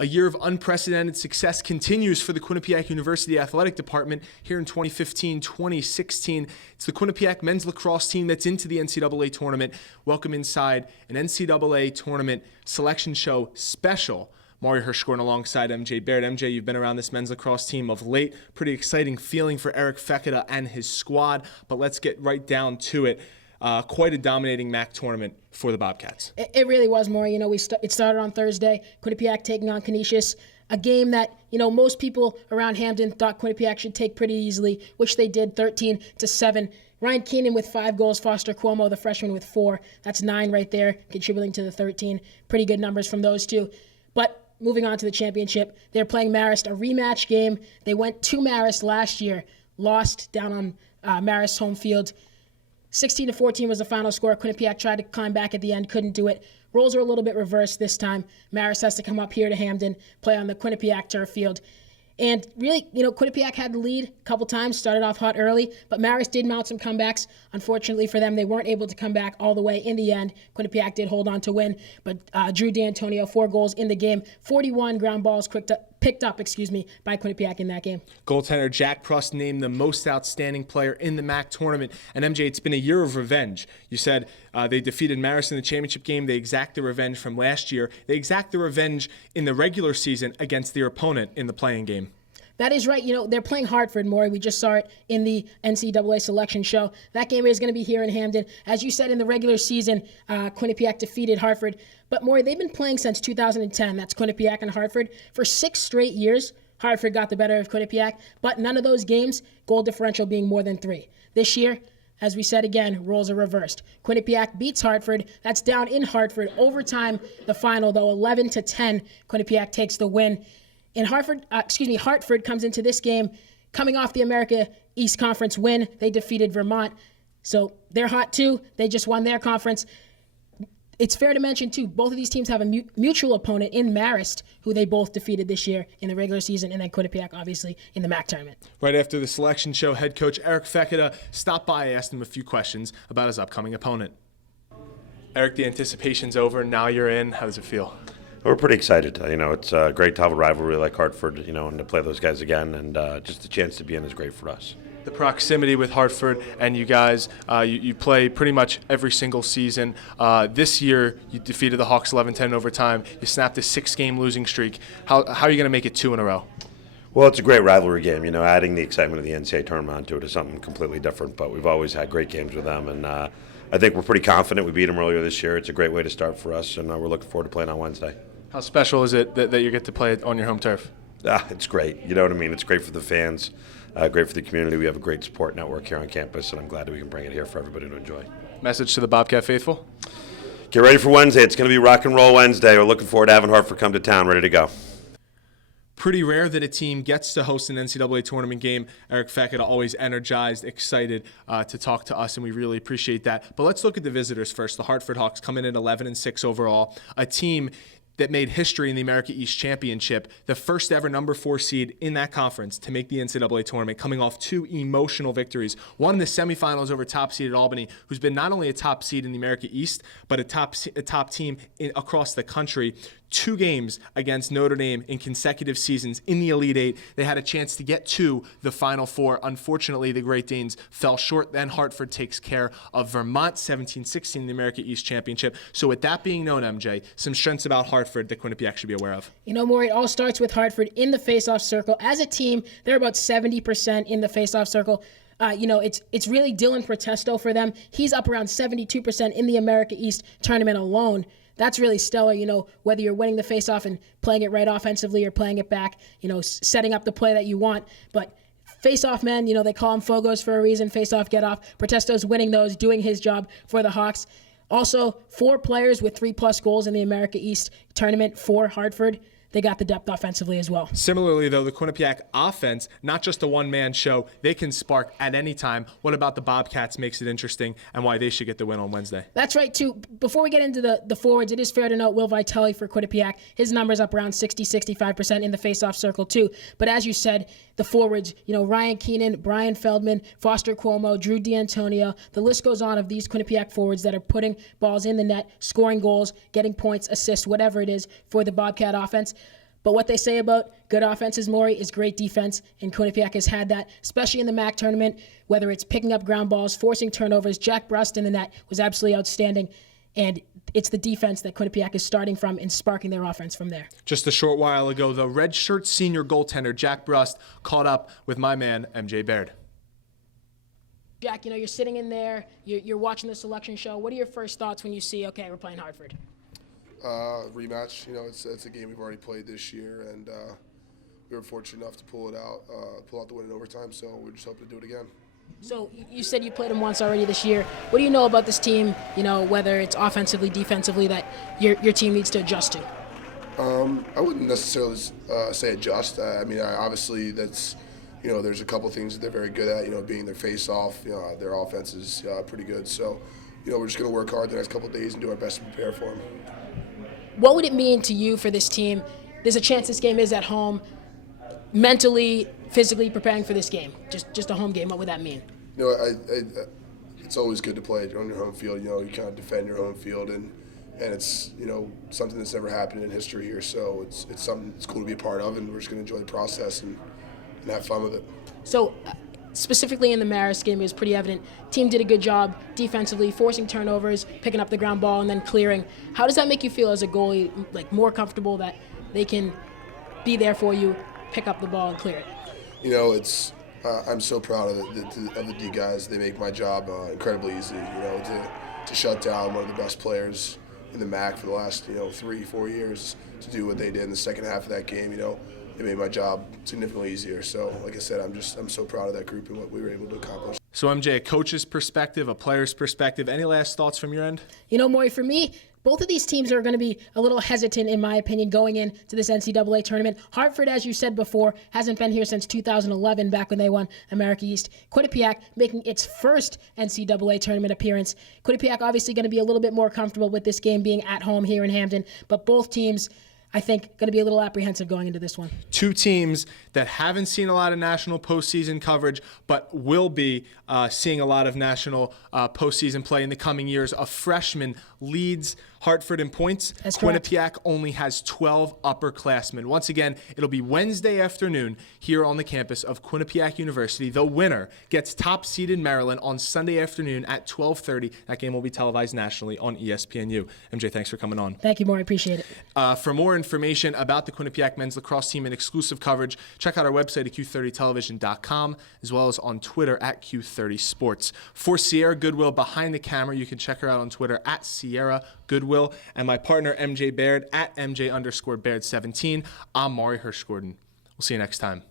A year of unprecedented success continues for the Quinnipiac University Athletic Department here in 2015-2016. It's the Quinnipiac men's lacrosse team that's into the NCAA tournament. Welcome inside an NCAA Tournament Selection Show Special. Morey Hershgordon alongside MJ Baird. MJ, you've been around this men's lacrosse team of late. Pretty exciting feeling for Fekete and his squad, but let's get right down to it. Quite a dominating MAC tournament for the Bobcats. It really was, Morey. It started on Thursday. Quinnipiac taking on Canisius, a game that most people around Hampden thought Quinnipiac should take pretty easily, which they did, 13-7. Ryan Keenan with 5 goals, Foster Cuomo, the freshman, with 4. That's 9 right there, contributing to the 13. Pretty good numbers from those two. But moving on to the championship, they're playing Marist, a rematch game. They went to Marist last year, lost down on Marist home field. 16-14 was the final score. Quinnipiac tried to climb back at the end, couldn't do it. Roles are a little bit reversed this time. Marist has to come up here to Hampden, play on the Quinnipiac turf field. And really, Quinnipiac had the lead a couple times, started off hot early, but Marist did mount some comebacks. Unfortunately for them, they weren't able to come back all the way in the end. Quinnipiac did hold on to win, but Drew D'Antonio, 4 goals in the game, 41 ground balls picked up by Quinnipiac in that game. Goaltender Jack Brust named the most outstanding player in the MAC tournament. And MJ, it's been a year of revenge. You said they defeated Marist in the championship game. They exact the revenge from last year. They exact the revenge in the regular season against their opponent in the playing game. That is right. They're playing Hartford, Morey. We just saw it in the NCAA selection show. That game is going to be here in Hampden. As you said, in the regular season, Quinnipiac defeated Hartford. But, Morey, they've been playing since 2010. That's Quinnipiac and Hartford. For 6 straight years, Hartford got the better of Quinnipiac. But none of those games, goal differential being more than 3. This year, as we said again, roles are reversed. Quinnipiac beats Hartford. That's down in Hartford. Overtime, the final, though, 11-10. Quinnipiac takes the win. And Hartford comes into this game coming off the America East Conference win. They defeated Vermont. So they're hot too. They just won their conference. It's fair to mention too, both of these teams have a mutual opponent in Marist, who they both defeated this year in the regular season, and then Quinnipiac, obviously, in the MAC tournament. Right after the selection show, head coach Fekete stopped by. I asked him a few questions about his upcoming opponent. Eric, the anticipation's over. Now you're in. How does it feel? We're pretty excited. It's great to have a rivalry like Hartford, and to play those guys again, and just the chance to be in is great for us. The proximity with Hartford and you guys, you play pretty much every single season. This year, you defeated the Hawks 11-10 in overtime. You snapped a 6-game losing streak. How are you going to make it 2 in a row? Well, it's a great rivalry game. Adding the excitement of the NCAA tournament onto it is something completely different, but we've always had great games with them, and I think we're pretty confident. We beat them earlier this year. It's a great way to start for us, and we're looking forward to playing on Wednesday. How special is it that you get to play on your home turf? It's great. You know what I mean? It's great for the fans, great for the community. We have a great support network here on campus, and I'm glad that we can bring it here for everybody to enjoy. Message to the Bobcat faithful? Get ready for Wednesday. It's going to be rock and roll Wednesday. We're looking forward to having Hartford come to town, ready to go. Pretty rare that a team gets to host an NCAA tournament game. Fekete always energized, excited to talk to us, and we really appreciate that. But let's look at the visitors first. The Hartford Hawks come in at 11-6 overall, a team that made history in the America East Championship, the first ever number 4 seed in that conference to make the NCAA tournament, coming off 2 emotional victories. One in the semifinals over top seed at Albany, who's been not only a top seed in the America East, but a top team across the country. 2 games against Notre Dame in consecutive seasons in the Elite 8. They had a chance to get to the Final 4. Unfortunately, the Great Danes fell short. Then Hartford takes care of Vermont, 17-16 in the America East Championship. So with that being known, MJ, some strengths about Hartford that Quinnipiac should be aware of. Morey, it all starts with Hartford in the face-off circle. As a team, they're about 70% in the face-off circle. It's really Dylan Protesto for them. He's up around 72% in the America East tournament alone. That's really stellar, whether you're winning the face-off and playing it right offensively or playing it back, setting up the play that you want. But face-off men, they call them Fogos for a reason, face-off, get off. Protesto's winning those, doing his job for the Hawks. Also, 4 players with 3+ goals in the America East tournament for Hartford. They got the depth offensively as well. Similarly, though, the Quinnipiac offense, not just a one-man show, they can spark at any time. What about the Bobcats makes it interesting and why they should get the win on Wednesday? That's right, too. Before we get into the forwards, it is fair to note Will Vitelli for Quinnipiac. His number's up around 60-65% in the face-off circle, too. But as you said, the forwards, Ryan Keenan, Brian Feldman, Foster Cuomo, Drew D'Antonio, the list goes on of these Quinnipiac forwards that are putting balls in the net, scoring goals, getting points, assists, whatever it is for the Bobcat offense. But what they say about good offenses, Morey, is great defense, and Quinnipiac has had that, especially in the MAC tournament, whether it's picking up ground balls, forcing turnovers. Jack Brust in the net was absolutely outstanding, and it's the defense that Quinnipiac is starting from and sparking their offense from there. Just a short while ago, the redshirt senior goaltender Jack Brust caught up with my man, MJ Baird. Jack, you're sitting in there, you're watching the selection show. What are your first thoughts when you see, okay, we're playing Hartford? Rematch. It's a game we've already played this year, and we were fortunate enough to pull out the win in overtime. So we're just hoping to do it again. So you said you played them once already this year. What do you know about this team? Whether it's offensively, defensively, that your team needs to adjust to. I wouldn't necessarily say adjust. Obviously that's. There's a couple things that they're very good at. Being their face-off. Their offense is pretty good. So, we're just going to work hard the next couple of days and do our best to prepare for them. What would it mean to you for this team? There's a chance this game is at home. Mentally, physically preparing for this game, just a home game. What would that mean? It's always good to play on your home field. You kind of defend your home field, and it's something that's never happened in history here. So it's something that's cool to be a part of, and we're just going to enjoy the process and have fun with it. So, specifically in the Marist game, it was pretty evident. Team did a good job defensively, forcing turnovers, picking up the ground ball, and then clearing. How does that make you feel as a goalie, more comfortable that they can be there for you, pick up the ball, and clear it? I'm so proud of the D guys. They make my job incredibly easy. To shut down one of the best players in the MAC for the last 3-4 years, to do what they did in the second half of that game. It made my job significantly easier. So, like I said, I'm so proud of that group and what we were able to accomplish. So, MJ, a coach's perspective, a player's perspective, any last thoughts from your end? Morey, for me, both of these teams are going to be a little hesitant, in my opinion, going into this NCAA tournament. Hartford, as you said before, hasn't been here since 2011, back when they won America East. Quinnipiac making its first NCAA tournament appearance. Quinnipiac obviously going to be a little bit more comfortable with this game being at home here in Hampden, but both teams, I think, going to be a little apprehensive going into this one. Two teams that haven't seen a lot of national postseason coverage, but will be seeing a lot of national postseason play in the coming years. A freshman leads Hartford in points. That's correct. Quinnipiac only has 12 upperclassmen. Once again, it'll be Wednesday afternoon here on the campus of Quinnipiac University. The winner gets top-seeded Maryland on Sunday afternoon at 12:30. That game will be televised nationally on ESPNU. MJ, thanks for coming on. Thank you, Morey. Appreciate it. For more information about the Quinnipiac men's lacrosse team and exclusive coverage, check out our website at Q30television.com, as well as on Twitter at Q30 Sports. For Sierra Goodwill behind the camera, you can check her out on Twitter at Sierra Goodwill, and my partner MJ Baird at MJ_Baird17. I'm Morey Hershgordon. We'll see you next time.